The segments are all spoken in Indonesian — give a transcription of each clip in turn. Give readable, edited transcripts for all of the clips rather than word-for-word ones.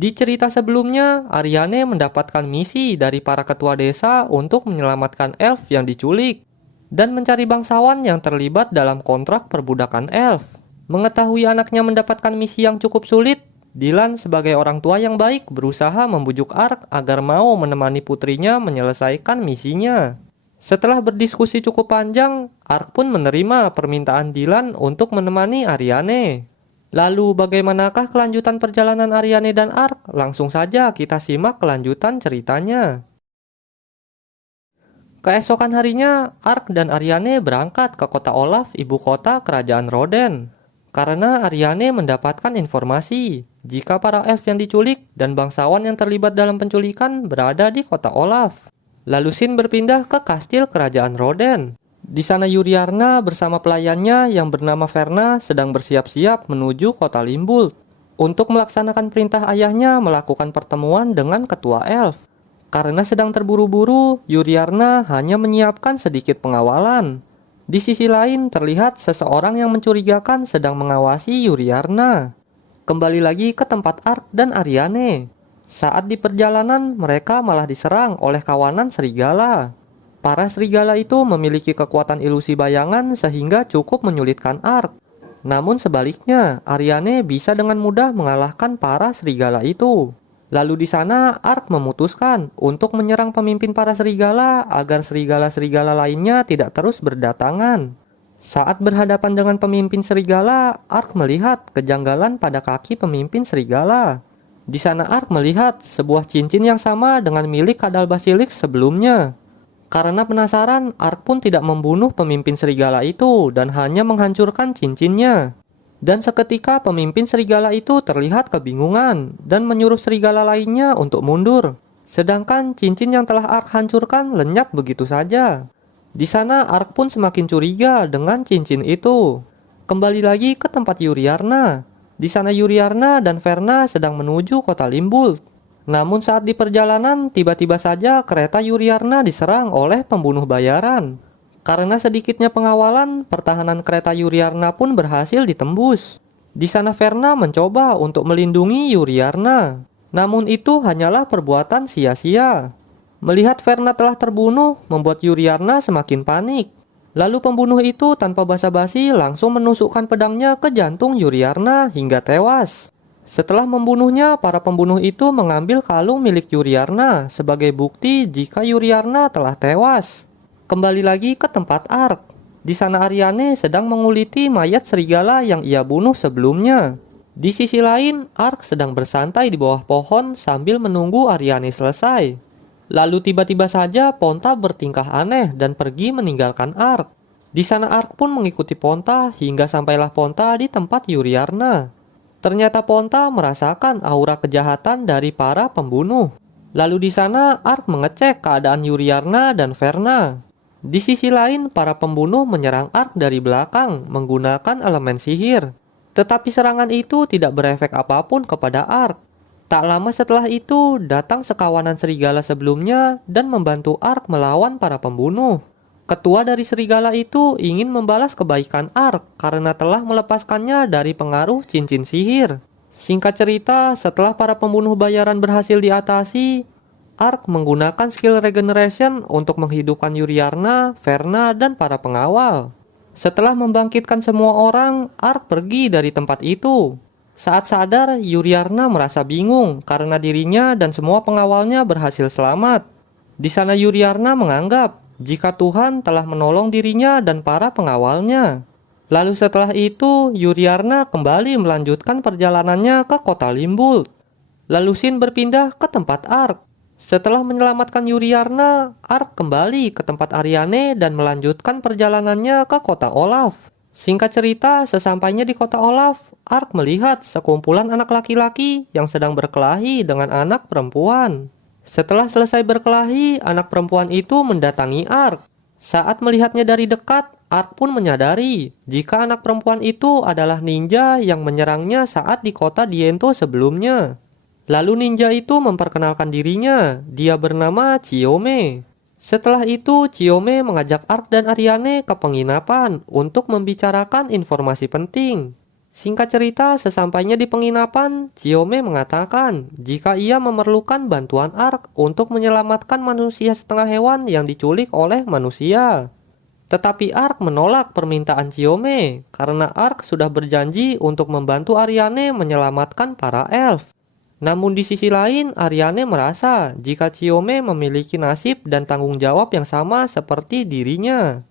Di cerita sebelumnya, Aryane mendapatkan misi dari para ketua desa untuk menyelamatkan elf yang diculik dan mencari bangsawan yang terlibat dalam kontrak perbudakan elf. Mengetahui anaknya mendapatkan misi yang cukup sulit, Dylan sebagai orang tua yang baik berusaha membujuk Ark agar mau menemani putrinya menyelesaikan misinya. Setelah berdiskusi cukup panjang, Ark pun menerima permintaan Dylan untuk menemani Aryane. Lalu bagaimanakah kelanjutan perjalanan Aryane dan Ark? Langsung saja kita simak kelanjutan ceritanya. Keesokan harinya, Ark dan Aryane berangkat ke kota Olaf, ibu kota kerajaan Roden. Karena Aryane mendapatkan informasi jika para elf yang diculik dan bangsawan yang terlibat dalam penculikan berada di kota Olaf. Lalu Sin berpindah ke kastil kerajaan Roden. Di sana Yuriarna bersama pelayannya yang bernama Verna sedang bersiap-siap menuju kota Limbul untuk melaksanakan perintah ayahnya melakukan pertemuan dengan ketua elf. Karena sedang terburu-buru, Yuriarna hanya menyiapkan sedikit pengawalan. Di sisi lain terlihat seseorang yang mencurigakan sedang mengawasi Yuriarna. Kembali lagi ke tempat Ark dan Aryane. Saat di perjalanan mereka malah diserang oleh kawanan serigala. Para serigala itu memiliki kekuatan ilusi bayangan sehingga cukup menyulitkan Ark. Namun sebaliknya, Aryane bisa dengan mudah mengalahkan para serigala itu. Lalu di sana Ark memutuskan untuk menyerang pemimpin para serigala agar serigala-serigala lainnya tidak terus berdatangan. Saat berhadapan dengan pemimpin serigala, Ark melihat kejanggalan pada kaki pemimpin serigala. Di sana Ark melihat sebuah cincin yang sama dengan milik Kadal Basilik sebelumnya. Karena penasaran, Ark pun tidak membunuh pemimpin serigala itu dan hanya menghancurkan cincinnya. Dan seketika pemimpin serigala itu terlihat kebingungan dan menyuruh serigala lainnya untuk mundur. Sedangkan cincin yang telah Ark hancurkan lenyap begitu saja. Di sana Ark pun semakin curiga dengan cincin itu. Kembali lagi ke tempat Yuriarna. Di sana Yuriarna dan Verna sedang menuju kota Limbul. Namun saat di perjalanan, tiba-tiba saja kereta Yuriarna diserang oleh pembunuh bayaran. Karena sedikitnya pengawalan, pertahanan kereta Yuriarna pun berhasil ditembus. Di sana Verna mencoba untuk melindungi Yuriarna. Namun itu hanyalah perbuatan sia-sia. Melihat Verna telah terbunuh, membuat Yuriarna semakin panik. Lalu pembunuh itu tanpa basa-basi langsung menusukkan pedangnya ke jantung Yuriarna hingga tewas. Setelah membunuhnya, para pembunuh itu mengambil kalung milik Yuriarna sebagai bukti jika Yuriarna telah tewas. Kembali lagi ke tempat Ark. Di sana Aryane sedang menguliti mayat serigala yang ia bunuh sebelumnya. Di sisi lain, Ark sedang bersantai di bawah pohon sambil menunggu Aryane selesai. Lalu tiba-tiba saja Ponta bertingkah aneh dan pergi meninggalkan Ark. Di sana Ark pun mengikuti Ponta hingga sampailah Ponta di tempat Yuriarna. Ternyata Ponta merasakan aura kejahatan dari para pembunuh. Lalu di sana Ark mengecek keadaan Yuriarna dan Verna. Di sisi lain, para pembunuh menyerang Ark dari belakang menggunakan elemen sihir. Tetapi serangan itu tidak berefek apapun kepada Ark. Tak lama setelah itu, datang sekawanan serigala sebelumnya dan membantu Ark melawan para pembunuh. Ketua dari serigala itu ingin membalas kebaikan Ark karena telah melepaskannya dari pengaruh cincin sihir. Singkat cerita, setelah para pembunuh bayaran berhasil diatasi, Ark menggunakan skill regeneration untuk menghidupkan Yuriarna, Verna, dan para pengawal. Setelah membangkitkan semua orang, Ark pergi dari tempat itu. Saat sadar, Yuriarna merasa bingung karena dirinya dan semua pengawalnya berhasil selamat. Di sana Yuriarna menganggap jika Tuhan telah menolong dirinya dan para pengawalnya. Lalu setelah itu, Yuriarna kembali melanjutkan perjalanannya ke kota Limbul. Lalu Sin berpindah ke tempat Ark. Setelah menyelamatkan Yuriarna, Ark kembali ke tempat Aryane dan melanjutkan perjalanannya ke kota Olaf. Singkat cerita, sesampainya di kota Olaf, Ark melihat sekumpulan anak laki-laki yang sedang berkelahi dengan anak perempuan. Setelah selesai berkelahi, anak perempuan itu mendatangi Ark. Saat melihatnya dari dekat, Ark pun menyadari jika anak perempuan itu adalah ninja yang menyerangnya saat di kota Diento sebelumnya. Lalu ninja itu memperkenalkan dirinya, dia bernama Chiyome. Setelah itu, Chiyome mengajak Ark dan Aryane ke penginapan untuk membicarakan informasi penting. Singkat cerita, sesampainya di penginapan, Chiyome mengatakan jika ia memerlukan bantuan Ark untuk menyelamatkan manusia setengah hewan yang diculik oleh manusia. Tetapi Ark menolak permintaan Chiyome karena Ark sudah berjanji untuk membantu Ariane menyelamatkan para elf. Namun di sisi lain, Ariane merasa jika Chiyome memiliki nasib dan tanggung jawab yang sama seperti dirinya.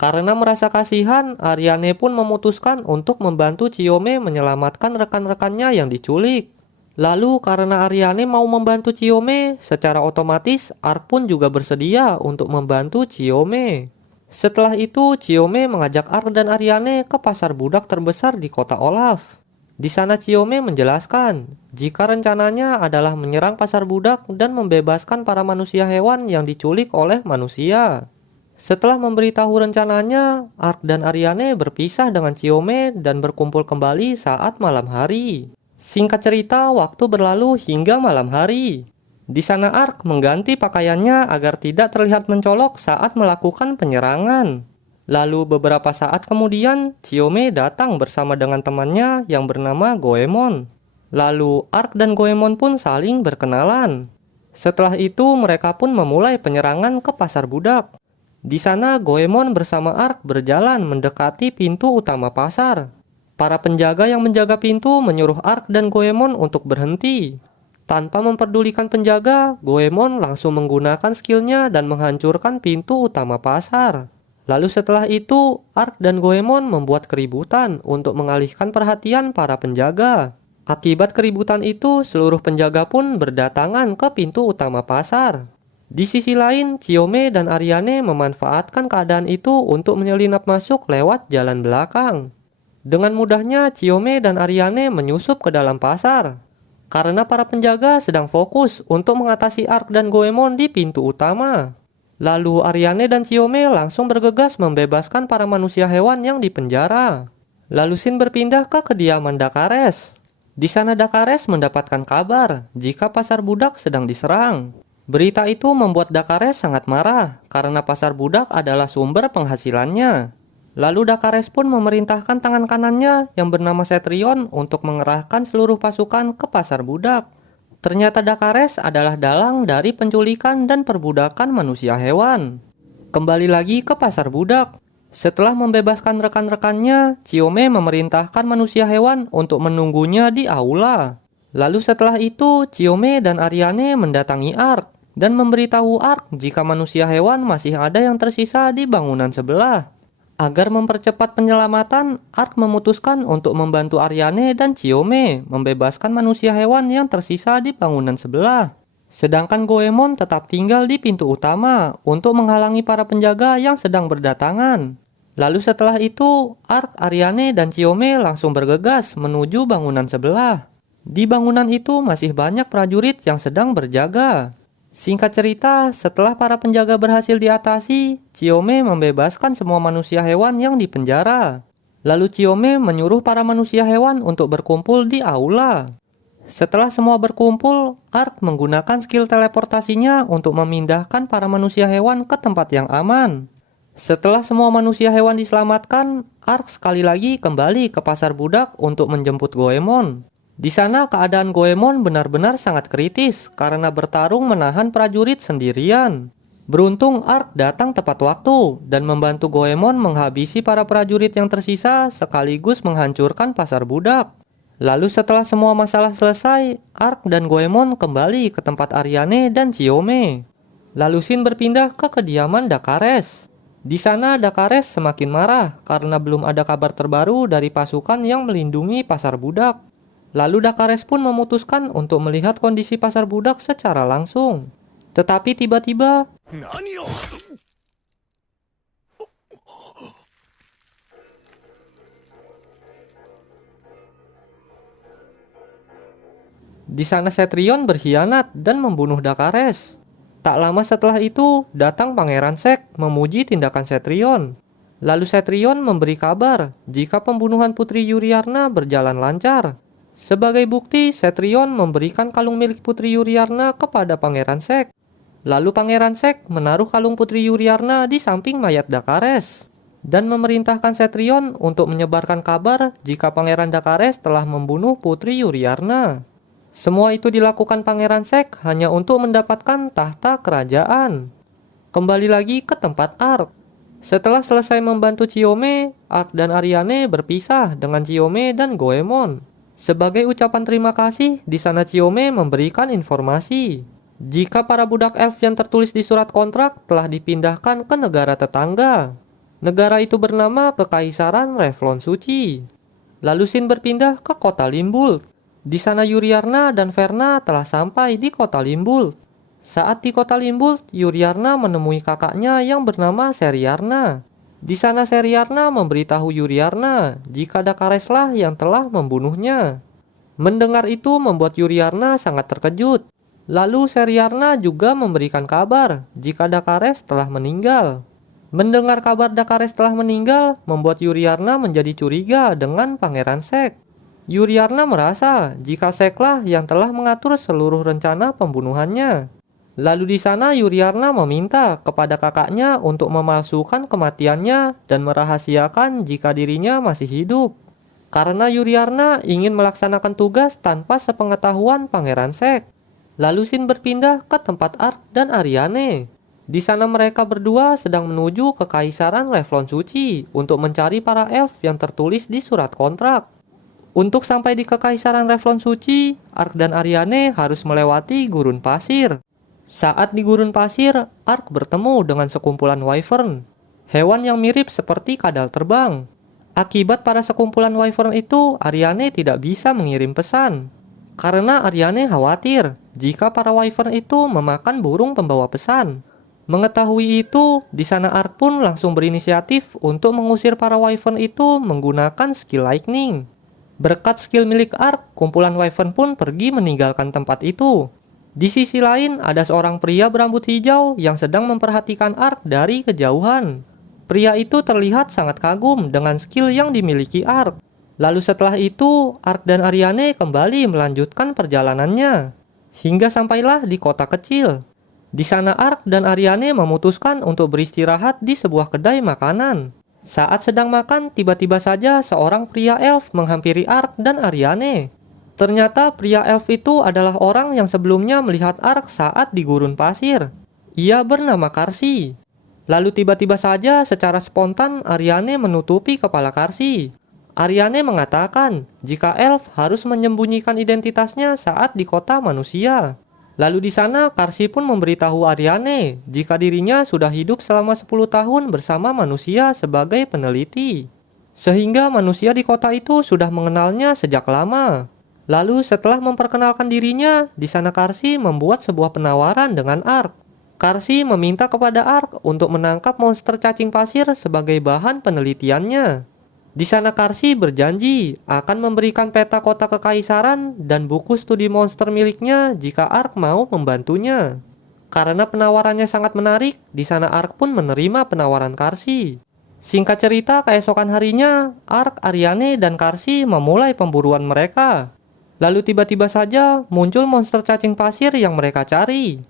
Karena merasa kasihan, Ariane pun memutuskan untuk membantu Chiyome menyelamatkan rekan-rekannya yang diculik. Lalu karena Ariane mau membantu Chiyome, secara otomatis Ark pun juga bersedia untuk membantu Chiyome. Setelah itu, Chiyome mengajak Ark dan Ariane ke pasar budak terbesar di kota Olaf. Di sana Chiyome menjelaskan jika rencananya adalah menyerang pasar budak dan membebaskan para manusia hewan yang diculik oleh manusia. Setelah memberitahu rencananya, Ark dan Ariane berpisah dengan Chiyome dan berkumpul kembali saat malam hari. Singkat cerita, waktu berlalu hingga malam hari. Di sana Ark mengganti pakaiannya agar tidak terlihat mencolok saat melakukan penyerangan. Lalu beberapa saat kemudian, Chiyome datang bersama dengan temannya yang bernama Goemon. Lalu Ark dan Goemon pun saling berkenalan. Setelah itu mereka pun memulai penyerangan ke pasar budak. Di sana Goemon bersama Ark berjalan mendekati pintu utama pasar. Para penjaga yang menjaga pintu menyuruh Ark dan Goemon untuk berhenti. Tanpa memperdulikan penjaga, Goemon langsung menggunakan skillnya dan menghancurkan pintu utama pasar. Lalu setelah itu, Ark dan Goemon membuat keributan untuk mengalihkan perhatian para penjaga. Akibat keributan itu, seluruh penjaga pun berdatangan ke pintu utama pasar. Di sisi lain, Chiyome dan Ariane memanfaatkan keadaan itu untuk menyelinap masuk lewat jalan belakang. Dengan mudahnya, Chiyome dan Ariane menyusup ke dalam pasar. Karena para penjaga sedang fokus untuk mengatasi Ark dan Goemon di pintu utama. Lalu Ariane dan Chiyome langsung bergegas membebaskan para manusia hewan yang dipenjara. Lalu Shin berpindah ke kediaman Dakares. Di sana Dakares mendapatkan kabar jika pasar budak sedang diserang. Berita itu membuat Dakares sangat marah karena pasar budak adalah sumber penghasilannya. Lalu Dakares pun memerintahkan tangan kanannya yang bernama Cetrion untuk mengerahkan seluruh pasukan ke pasar budak. Ternyata Dakares adalah dalang dari penculikan dan perbudakan manusia hewan. Kembali lagi ke pasar budak. Setelah membebaskan rekan-rekannya, Chiyome memerintahkan manusia hewan untuk menunggunya di aula. Lalu setelah itu, Chiyome dan Ariane mendatangi Ark dan memberitahu Ark jika manusia hewan masih ada yang tersisa di bangunan sebelah. Agar mempercepat penyelamatan, Ark memutuskan untuk membantu Ariane dan Chiyome membebaskan manusia hewan yang tersisa di bangunan sebelah. Sedangkan Goemon tetap tinggal di pintu utama untuk menghalangi para penjaga yang sedang berdatangan. Lalu setelah itu, Ark, Ariane, dan Chiyome langsung bergegas menuju bangunan sebelah. Di bangunan itu masih banyak prajurit yang sedang berjaga. Singkat cerita, setelah para penjaga berhasil diatasi, Chiyome membebaskan semua manusia hewan yang dipenjara. Lalu Chiyome menyuruh para manusia hewan untuk berkumpul di aula. Setelah semua berkumpul, Ark menggunakan skill teleportasinya untuk memindahkan para manusia hewan ke tempat yang aman. Setelah semua manusia hewan diselamatkan, Ark sekali lagi kembali ke pasar budak untuk menjemput Goemon. Di sana keadaan Goemon benar-benar sangat kritis karena bertarung menahan prajurit sendirian. Beruntung Ark datang tepat waktu dan membantu Goemon menghabisi para prajurit yang tersisa sekaligus menghancurkan pasar budak. Lalu setelah semua masalah selesai, Ark dan Goemon kembali ke tempat Ariane dan Chiyome. Lalu Shin berpindah ke kediaman Dakares. Di sana Dakares semakin marah karena belum ada kabar terbaru dari pasukan yang melindungi pasar budak. Lalu Dakares pun memutuskan untuk melihat kondisi pasar budak secara langsung. Tetapi tiba-tiba, di sana Cetrion berkhianat dan membunuh Dakares. Tak lama setelah itu, datang Pangeran Sek memuji tindakan Cetrion. Lalu Cetrion memberi kabar jika pembunuhan Putri Yuriarna berjalan lancar. Sebagai bukti, Cetrion memberikan kalung milik Putri Yuriarna kepada Pangeran Sek. Lalu Pangeran Sek menaruh kalung Putri Yuriarna di samping mayat Dakares. dan memerintahkan Cetrion untuk menyebarkan kabar jika Pangeran Dakares telah membunuh Putri Yuriarna. Semua itu dilakukan Pangeran Sek hanya untuk mendapatkan tahta kerajaan. Kembali lagi ke tempat Ark. Setelah selesai membantu Chiyome, Ark dan Ariane berpisah dengan Chiyome dan Goemon. Sebagai ucapan terima kasih, di sana Chiyome memberikan informasi jika para budak elf yang tertulis di surat kontrak telah dipindahkan ke negara tetangga. Negara itu bernama Kekaisaran Revlon Suci. Lalu Shin berpindah ke kota Limbul. Di sana Yuriarna dan Verna telah sampai di kota Limbul. Saat di kota Limbul, Yuriarna menemui kakaknya yang bernama Seriarna. Di sana Seriarna memberitahu Yuriarna jika Dakareslah yang telah membunuhnya. Mendengar itu membuat Yuriarna sangat terkejut. Lalu Seriarna juga memberikan kabar jika Dakares telah meninggal. Mendengar kabar Dakares telah meninggal membuat Yuriarna menjadi curiga dengan Pangeran Sek. Yuriarna merasa jika Seklah yang telah mengatur seluruh rencana pembunuhannya. Lalu di sana Yuriarna meminta kepada kakaknya untuk memalsukan kematiannya dan merahasiakan jika dirinya masih hidup. Karena Yuriarna ingin melaksanakan tugas tanpa sepengetahuan Pangeran Sek. Lalu Shin berpindah ke tempat Ark dan Ariane. Di sana mereka berdua sedang menuju ke Kekaisaran Revlon Suci untuk mencari para elf yang tertulis di surat kontrak. Untuk sampai di Kekaisaran Revlon Suci, Ark dan Ariane harus melewati gurun pasir. Saat di gurun pasir, Ark bertemu dengan sekumpulan wyvern, hewan yang mirip seperti kadal terbang. Akibat para sekumpulan wyvern itu, Ariane tidak bisa mengirim pesan. Karena Ariane khawatir jika para wyvern itu memakan burung pembawa pesan. Mengetahui itu, di sana Ark pun langsung berinisiatif untuk mengusir para wyvern itu menggunakan skill lightning. Berkat skill milik Ark, kumpulan wyvern pun pergi meninggalkan tempat itu. Di sisi lain, ada seorang pria berambut hijau yang sedang memperhatikan Ark dari kejauhan. Pria itu terlihat sangat kagum dengan skill yang dimiliki Ark. Lalu setelah itu, Ark dan Ariane kembali melanjutkan perjalanannya. Hingga sampailah di kota kecil. Di sana Ark dan Ariane memutuskan untuk beristirahat di sebuah kedai makanan. Saat sedang makan, tiba-tiba saja seorang pria elf menghampiri Ark dan Ariane. Ternyata pria elf itu adalah orang yang sebelumnya melihat Ark saat di gurun pasir. Ia bernama Karsi. Lalu tiba-tiba saja secara spontan Ariane menutupi kepala Karsi. Ariane mengatakan jika elf harus menyembunyikan identitasnya saat di kota manusia. Lalu di sana Karsi pun memberitahu Ariane jika dirinya sudah hidup selama 10 tahun bersama manusia sebagai peneliti. Sehingga manusia di kota itu sudah mengenalnya sejak lama. Lalu setelah memperkenalkan dirinya, di sana Karsi membuat sebuah penawaran dengan Ark. Karsi meminta kepada Ark untuk menangkap monster cacing pasir sebagai bahan penelitiannya. Di sana Karsi berjanji akan memberikan peta kota kekaisaran dan buku studi monster miliknya jika Ark mau membantunya. Karena penawarannya sangat menarik, di sana Ark pun menerima penawaran Karsi. Singkat cerita, keesokan harinya, Ark, Ariane, dan Karsi memulai pemburuan mereka. Lalu tiba-tiba saja muncul monster cacing pasir yang mereka cari.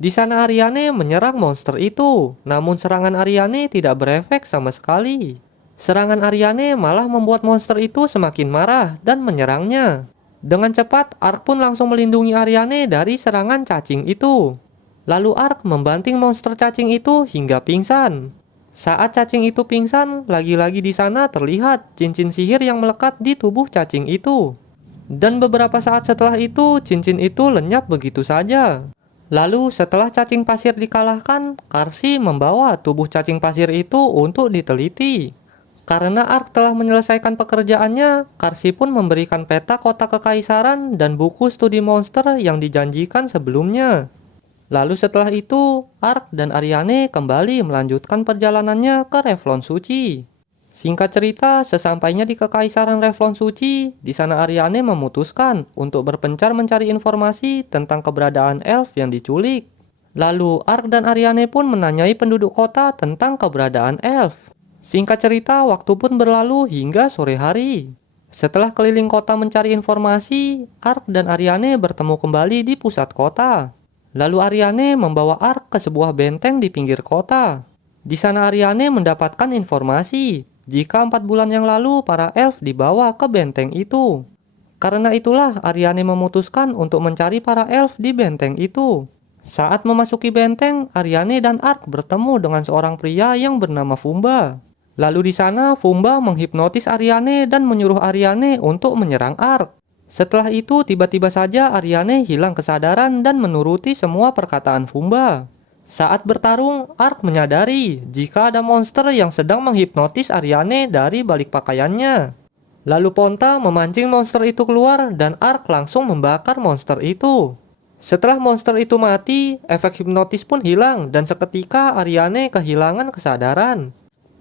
Di sana Ariane menyerang monster itu, namun serangan Ariane tidak berefek sama sekali. Serangan Ariane malah membuat monster itu semakin marah dan menyerangnya. Dengan cepat, Ark pun langsung melindungi Ariane dari serangan cacing itu. Lalu Ark membanting monster cacing itu hingga pingsan. Saat cacing itu pingsan, lagi-lagi di sana terlihat cincin sihir yang melekat di tubuh cacing itu. Dan beberapa saat setelah itu, cincin itu lenyap begitu saja. Lalu setelah cacing pasir dikalahkan, Karsi membawa tubuh cacing pasir itu untuk diteliti. Karena Ark telah menyelesaikan pekerjaannya, Karsi pun memberikan peta kota kekaisaran dan buku studi monster yang dijanjikan sebelumnya. Lalu setelah itu, Ark dan Ariane kembali melanjutkan perjalanannya ke Revlon Suci. Singkat cerita, sesampainya di Kekaisaran Revlon Suci, di sana Ariane memutuskan untuk berpencar mencari informasi tentang keberadaan elf yang diculik. Lalu Ark dan Ariane pun menanyai penduduk kota tentang keberadaan elf. Singkat cerita, waktu pun berlalu hingga sore hari. Setelah keliling kota mencari informasi, Ark dan Ariane bertemu kembali di pusat kota. Lalu Ariane membawa Ark ke sebuah benteng di pinggir kota. Di sana Ariane mendapatkan informasi jika 4 bulan yang lalu para elf dibawa ke benteng itu. Karena itulah Ariane memutuskan untuk mencari para elf di benteng itu. Saat memasuki benteng, Ariane dan Ark bertemu dengan seorang pria yang bernama Fumba. Lalu di sana Fumba menghipnotis Ariane dan menyuruh Ariane untuk menyerang Ark. Setelah itu tiba-tiba saja Ariane hilang kesadaran dan menuruti semua perkataan Fumba. Saat bertarung, Ark menyadari jika ada monster yang sedang menghipnotis Ariane dari balik pakaiannya. Lalu Ponta memancing monster itu keluar dan Ark langsung membakar monster itu. Setelah monster itu mati, efek hipnotis pun hilang dan seketika Ariane kehilangan kesadaran.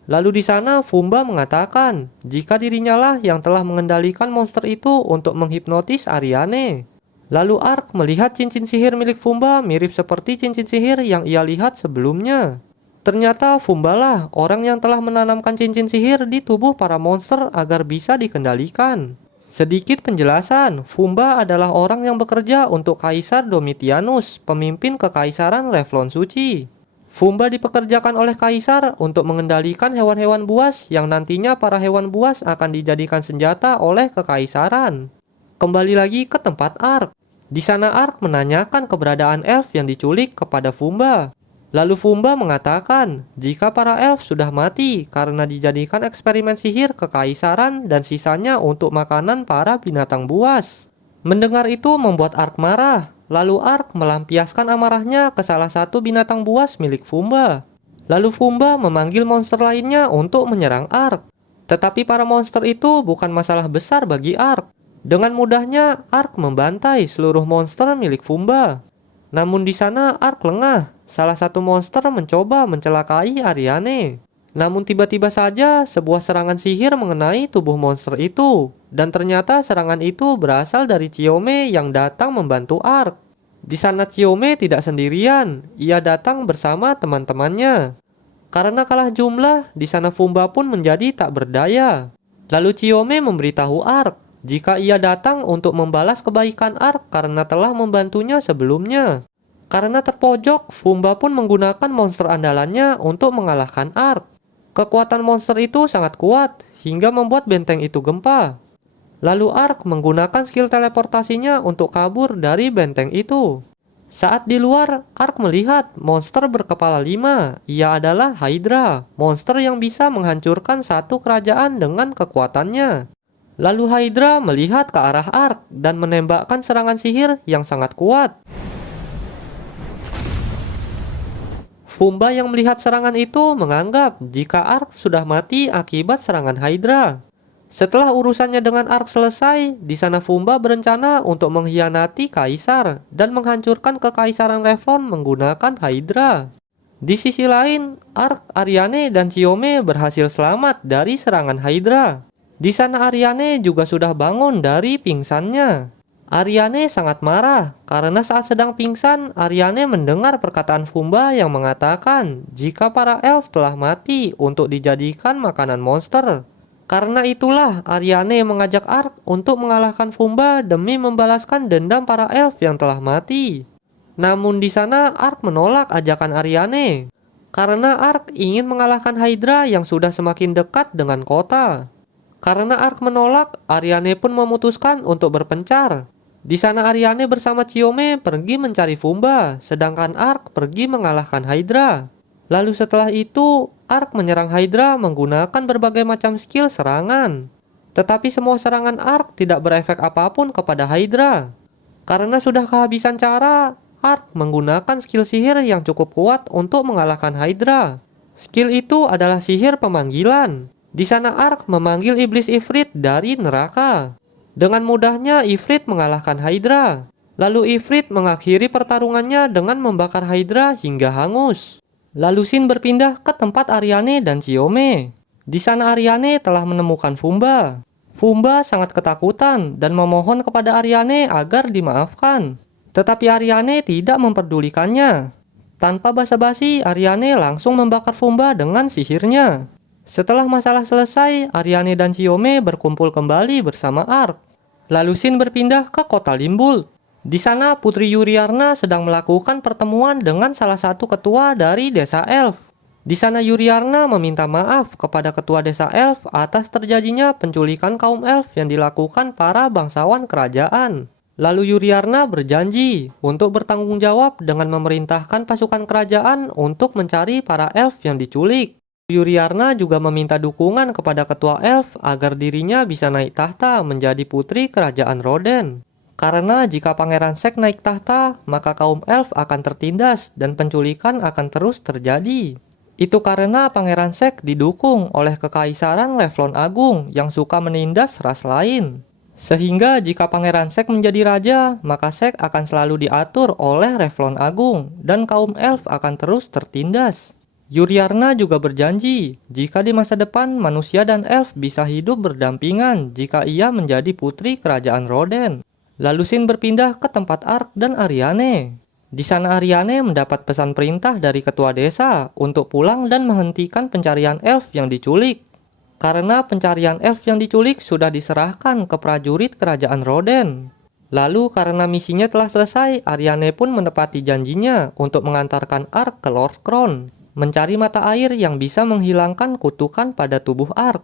Lalu di sana Fumba mengatakan jika dirinya lah yang telah mengendalikan monster itu untuk menghipnotis Ariane. Lalu Ark melihat cincin sihir milik Fumba mirip seperti cincin sihir yang ia lihat sebelumnya. Ternyata Fumba lah orang yang telah menanamkan cincin sihir di tubuh para monster agar bisa dikendalikan. Sedikit penjelasan, Fumba adalah orang yang bekerja untuk Kaisar Domitianus, pemimpin Kekaisaran Revlon Suci. Fumba dipekerjakan oleh Kaisar untuk mengendalikan hewan-hewan buas yang nantinya para hewan buas akan dijadikan senjata oleh Kekaisaran. Kembali lagi ke tempat Ark. Di sana Ark menanyakan keberadaan elf yang diculik kepada Fumba. Lalu Fumba mengatakan jika para elf sudah mati karena dijadikan eksperimen sihir kekaisaran dan sisanya untuk makanan para binatang buas. Mendengar itu membuat Ark marah. Lalu Ark melampiaskan amarahnya ke salah satu binatang buas milik Fumba. Lalu Fumba memanggil monster lainnya untuk menyerang Ark. Tetapi para monster itu bukan masalah besar bagi Ark. Dengan mudahnya, Ark membantai seluruh monster milik Fumba. Namun di sana Ark lengah. Salah satu monster mencoba mencelakai Ariane. Namun tiba-tiba saja sebuah serangan sihir mengenai tubuh monster itu. Dan ternyata serangan itu berasal dari Chiome yang datang membantu Ark. Di sana Chiome tidak sendirian. Ia datang bersama teman-temannya. Karena kalah jumlah, di sana Fumba pun menjadi tak berdaya. Lalu Chiome memberitahu Ark jika ia datang untuk membalas kebaikan Ark karena telah membantunya sebelumnya. Karena terpojok, Fumba pun menggunakan monster andalannya untuk mengalahkan Ark. Kekuatan monster itu sangat kuat, hingga membuat benteng itu gempa. Lalu Ark menggunakan skill teleportasinya untuk kabur dari benteng itu. Saat di luar, Ark melihat monster berkepala 5. Ia adalah Hydra, monster yang bisa menghancurkan satu kerajaan dengan kekuatannya. Lalu Hydra melihat ke arah Ark dan menembakkan serangan sihir yang sangat kuat. Fumba yang melihat serangan itu menganggap jika Ark sudah mati akibat serangan Hydra. Setelah urusannya dengan Ark selesai, di sana Fumba berencana untuk mengkhianati Kaisar dan menghancurkan Kekaisaran Revlon menggunakan Hydra. Di sisi lain, Ark, Ariane, dan Chiome berhasil selamat dari serangan Hydra. Di sana Ariane juga sudah bangun dari pingsannya. Ariane sangat marah karena saat sedang pingsan, Ariane mendengar perkataan Fumba yang mengatakan jika para elf telah mati untuk dijadikan makanan monster. Karena itulah Ariane mengajak Ark untuk mengalahkan Fumba demi membalaskan dendam para elf yang telah mati. Namun di sana Ark menolak ajakan Ariane karena Ark ingin mengalahkan Hydra yang sudah semakin dekat dengan kota. Karena Ark menolak, Ariane pun memutuskan untuk berpencar. Di sana Ariane bersama Chiome pergi mencari Fumba, sedangkan Ark pergi mengalahkan Hydra. Lalu setelah itu, Ark menyerang Hydra menggunakan berbagai macam skill serangan. Tetapi semua serangan Ark tidak berefek apapun kepada Hydra. Karena sudah kehabisan cara, Ark menggunakan skill sihir yang cukup kuat untuk mengalahkan Hydra. Skill itu adalah sihir pemanggilan. Di sana Ark memanggil iblis Ifrit dari neraka. Dengan mudahnya Ifrit mengalahkan Hydra. Lalu Ifrit mengakhiri pertarungannya dengan membakar Hydra hingga hangus. Lalu Shin berpindah ke tempat Ariane dan Chiome. Di sana Ariane telah menemukan Fumba. Fumba sangat ketakutan dan memohon kepada Ariane agar dimaafkan. Tetapi Ariane tidak memperdulikannya. Tanpa basa-basi, Ariane langsung membakar Fumba dengan sihirnya. Setelah masalah selesai, Ariane dan Chiome berkumpul kembali bersama Ark. Lalu Shin berpindah ke kota Limbul. Di sana Putri Yuriarna sedang melakukan pertemuan dengan salah satu ketua dari desa elf. Di sana Yuriarna meminta maaf kepada ketua desa elf atas terjadinya penculikan kaum elf yang dilakukan para bangsawan kerajaan. Lalu Yuriarna berjanji untuk bertanggung jawab dengan memerintahkan pasukan kerajaan untuk mencari para elf yang diculik. Yuriarna juga meminta dukungan kepada ketua elf agar dirinya bisa naik tahta menjadi putri kerajaan Roden. Karena jika Pangeran Sek naik tahta, maka kaum elf akan tertindas dan penculikan akan terus terjadi. Itu karena Pangeran Sek didukung oleh Kekaisaran Revlon Agung yang suka menindas ras lain. Sehingga jika Pangeran Sek menjadi raja, maka Sek akan selalu diatur oleh Revlon Agung dan kaum elf akan terus tertindas. Yuriarna juga berjanji jika di masa depan manusia dan elf bisa hidup berdampingan jika ia menjadi putri kerajaan Roden. Lalu Sin berpindah ke tempat Ark dan Ariane. Di sana Ariane mendapat pesan perintah dari ketua desa untuk pulang dan menghentikan pencarian elf yang diculik. Karena pencarian elf yang diculik sudah diserahkan ke prajurit kerajaan Roden. Lalu karena misinya telah selesai, Ariane pun menepati janjinya untuk mengantarkan Ark ke Lord Crown, mencari mata air yang bisa menghilangkan kutukan pada tubuh Ark.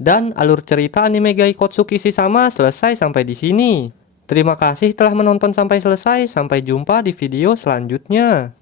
Dan alur cerita anime Gaikotsuki Shishama selesai sampai di sini. Terima kasih telah menonton sampai selesai, sampai jumpa di video selanjutnya.